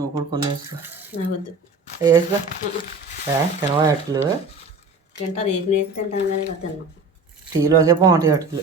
నువ్వు కూడా కొన్ని వేసుకో వద్దు వేసుకో తినవా అట్లు తింటారు తింటాను కానీ ఇక తిన్నాను టీలోకే బాగుంటాయి అట్లు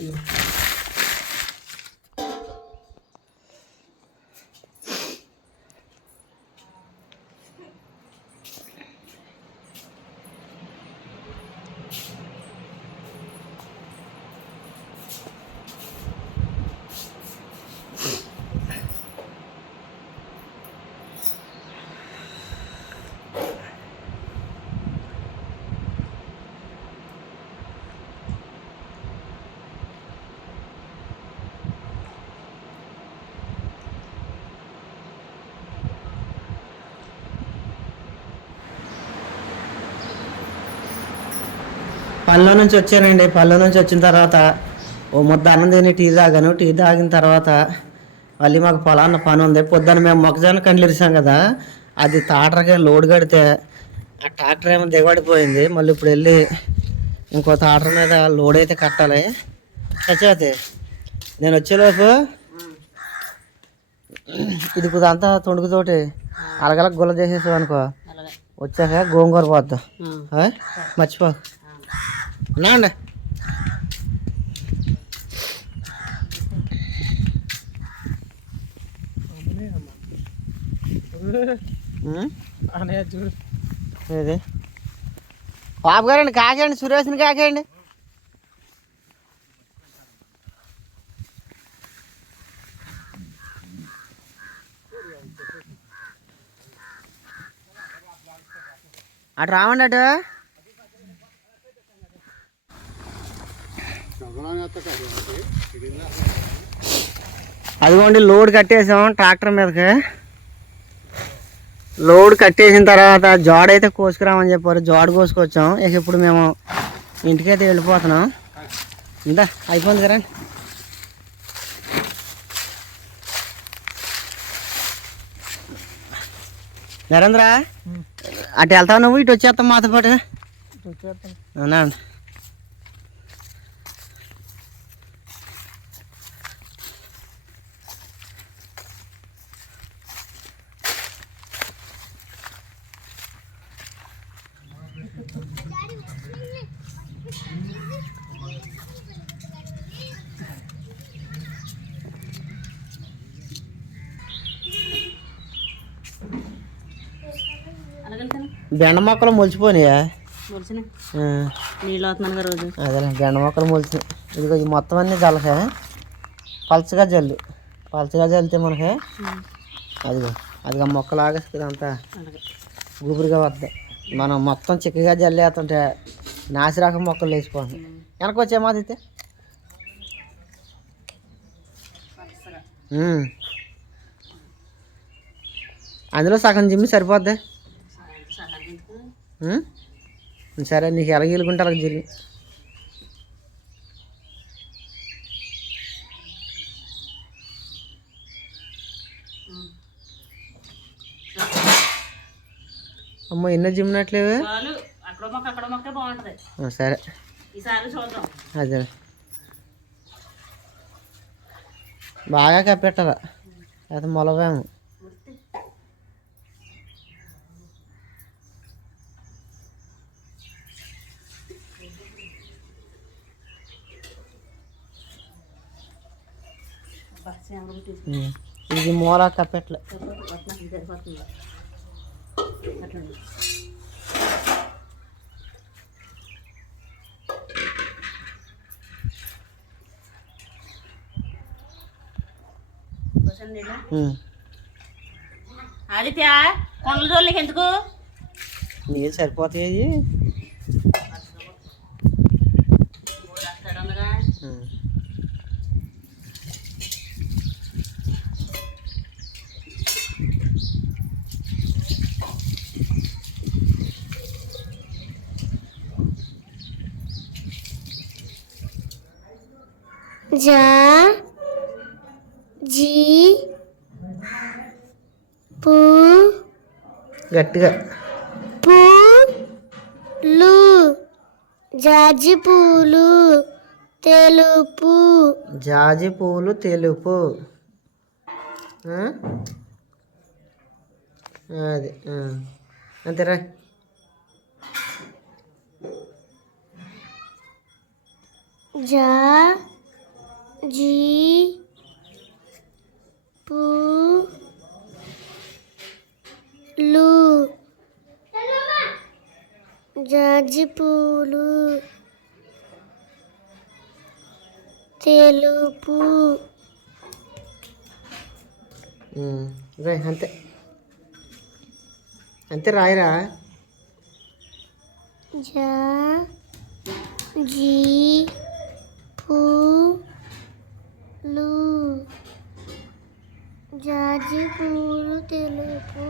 పనిలో నుంచి వచ్చానండి. పనిలో నుంచి వచ్చిన తర్వాత ఓ ముద్ద అన్నం తిని టీ తాగాను. టీ తాగిన తర్వాత మళ్ళీ మాకు పొలాన్న పని ఉంది. పొద్దున్న మేము మొక్కజొన్న కండ్లు ఇరిసాం కదా అది తాటరకి లోడ్ కడితే ఆ ట్రాక్టర్ ఏమో దిగబడిపోయింది. మళ్ళీ ఇప్పుడు వెళ్ళి ఇంకో తాటర మీద లోడ్ అయితే కట్టాలి. సత్యవతి నేను వచ్చేలోపు ఇది ఇప్పుడు అంతా తొణుకుతోటి అలగలగ గుల్ల చేసేసావు అనుకో వచ్చాక గోంగూర పోద్దాం? మర్చిపో నా అండి ఉమ్? ఏది? బాబు గారండి కాకండి సురేష్ని కాకండి అటు రావండి అటు. అదిగోండి లోడ్ కట్టేసాం ట్రాక్టర్ మీదకి. లోడ్ కట్టేసిన తర్వాత జాడ్ అయితే కోసుకురామని చెప్పారు. జాడ్ కోసుకొచ్చాం. ఇక ఇప్పుడు మేము ఇంటికైతే వెళ్ళిపోతున్నాం. ఇందా అయిపోయింది కదా? నరేంద్ర అటు వెళ్తావు నువ్వు? ఇటు వచ్చేస్తాం మాతో పాటు? అవునా? బెండ మొక్కలు మొలిచిపోయినాయా? నీళ్ళు అవుతున్నాను రోజు. అదేలే బెండ మొక్కలు మొలిచినాయి. ఇదిగో ఈ మొత్తం అన్నీ జలకే పలచగా జల్లు. పలచగా జల్లితే మనకి అదిగో అదిగో మొక్కలు ఆగేస్తుంది అంతా గుబురుగా వద్దాయి మనం మొత్తం చిక్కగా జల్లేస్తుంటే నాసిరకం మొక్కలు లేచిపోతుంది వెనక వచ్చే మాది అయితే. అందులో సగం జిమ్మి సరిపోద్ది? సరే నీకు ఎలా గీలుకుంటే అలా జిల్లి అమ్మ ఎన్నో ఆ, సరే. అదే. బాగా కప్పెట్టాల? అయితే మొలవేము. ఇది మూల కప్పెట్లే. ఆదిత్య కొండల జోలికి ఎందుకు నీళ్ళు సరిపోతాయి జా జీ పు గట్టిగా పూలు జాజి పూలు తెలుపు జాజి పూలు తెలుపు? అది. అంతేరా జా జీ పు లు జాజి పూలు తెలుపు. అంతే. అంతే రాయరా? జా జీ పు లు జాజి పూలు తెలుపు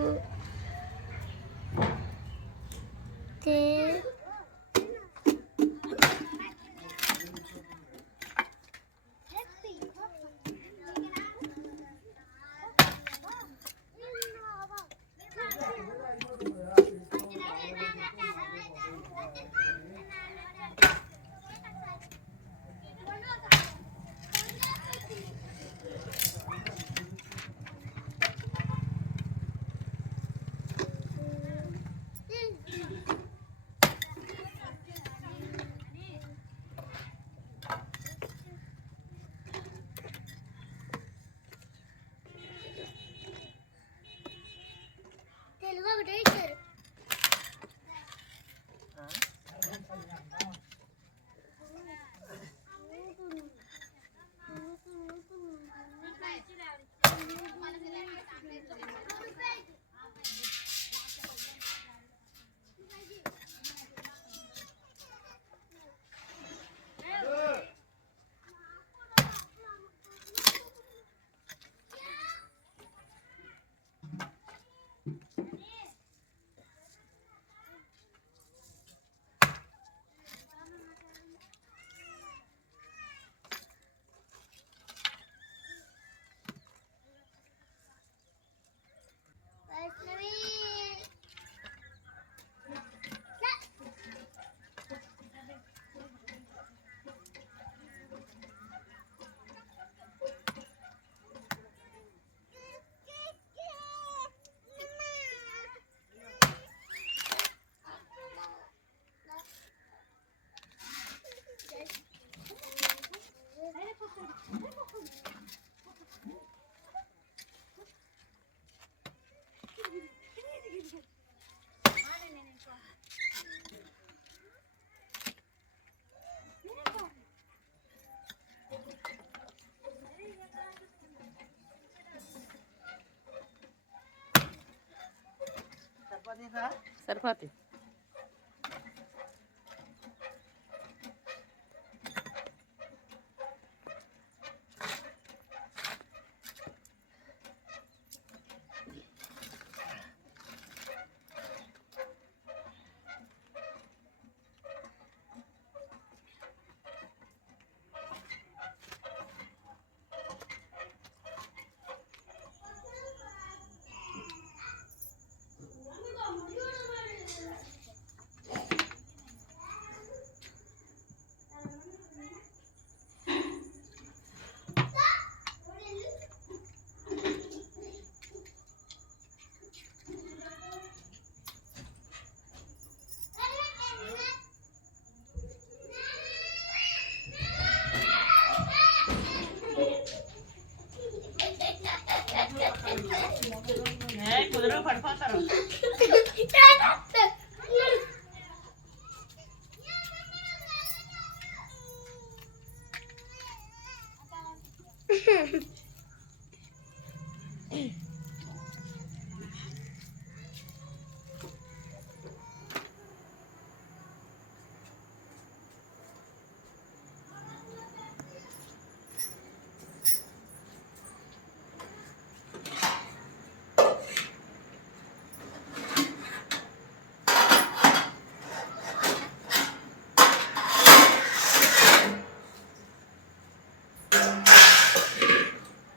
सरफाती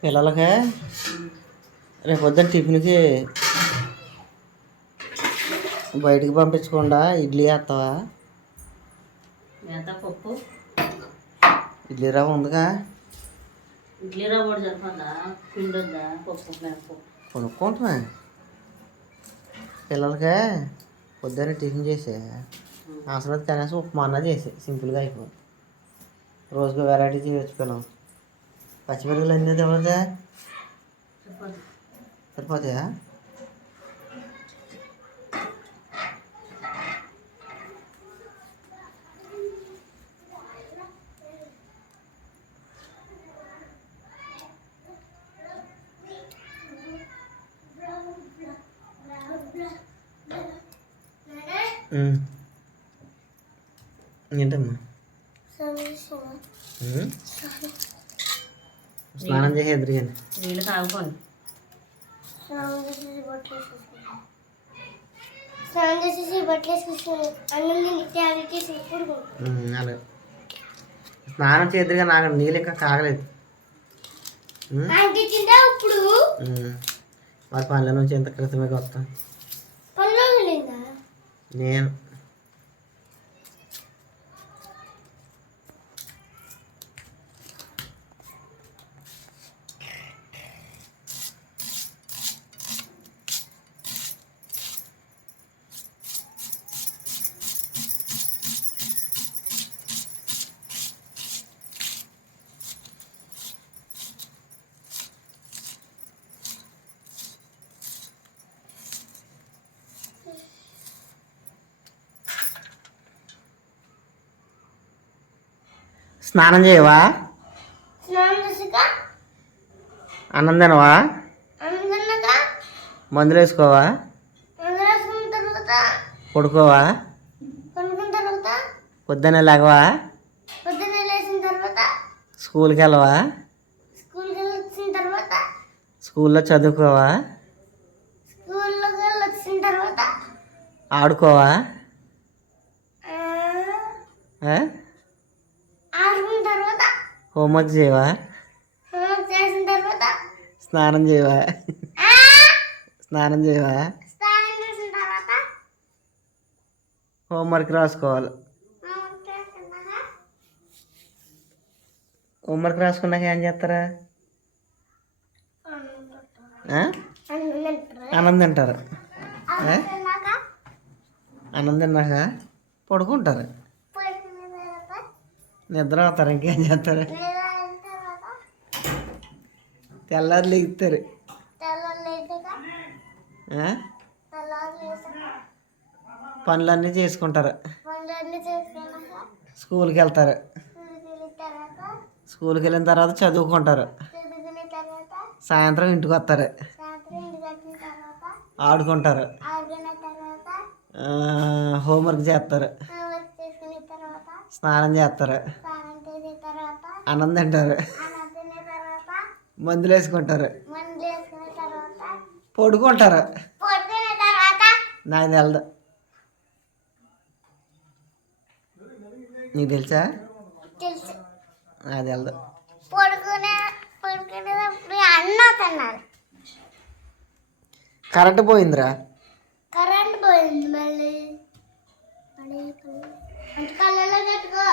పిల్లలకి రేపు పొద్దున్న టిఫిన్కి బయటికి పంపించకుండా ఇడ్లీ వేస్తావా? పప్పు. ఇడ్లీ రవ్వ ఉందిగా? ఇడ్లీ రవ్వ పిండి పప్పు కొనుక్కుంటున్నా. పిల్లలకి పొద్దున్న టిఫిన్ చేసే. అవసరం అయితే కనీసం ఉప్మా అన్న చేసే. సింపుల్గా అయిపోయింది రోజుకు వెరైటీ చేయొచ్చు పిల్లలు పచ్చిమిరపకాయలు అన్నీ తినదా సరిపోతుంది సరిపోతాయా ఉమ్. ఏంటమ్మా సమస్య ఉమ్? స్నానం చేసి ఎదురుగాను. నీళ్ళు తాగుకోండి. స్నానం చేసేసి బట్టలు వేసుకుంటాం అన్నం తిని ఉమ్, అలాగే. స్నానం చేద్దరుగా నాకు నీళ్ళు ఇంకా కాగలేదు తింటా ఇప్పుడు. మరి పనుల నుంచి ఎంత క్రితమే వస్తాం పనులు లేదా నేను స్నానం చేయవా? తిన్నాక మందులు వేసుకోవా పడుకోవా? పొద్దున్నే లేగవా స్కూల్కి వెళ్ళవా? స్కూల్లో చదువుకోవా? ఆడుకోవా ఆ, ఆ? ఆడుకున్న తర్వాత హోంవర్క్ చేయవా? స్నానం చేయవా? స్నానం చేయవా? హోంవర్క్ రాసుకోవాలి. హోంవర్క్ రాసుకున్నాక ఏం చేస్తారా? అన్నం తింటారు. అన్నం తిన్నాక పడుకుంటారు. నిద్ర అవుతారు ఇంకేం చేస్తారు? తెల్లారు లేగుతారు పనులన్నీ చేసుకుంటారు. స్కూల్కి వెళ్తారు. స్కూల్కి వెళ్ళిన తర్వాత చదువుకుంటారు. సాయంత్రం ఇంటికి వస్తారు. ఆడుకుంటారు. హోంవర్క్ చేస్తారు. స్నానం చేస్తారు. అన్నం తింటారు. మందులు వేసుకుంటారు. పడుకుంటారు నాకు తెలదు నీకు తెలుసా? నాకు తెలదు కరెంట్ పోయిందిరా. కరెంట్ పోయింది మళ్ళీ. కళ్ళలో కట్టుకో.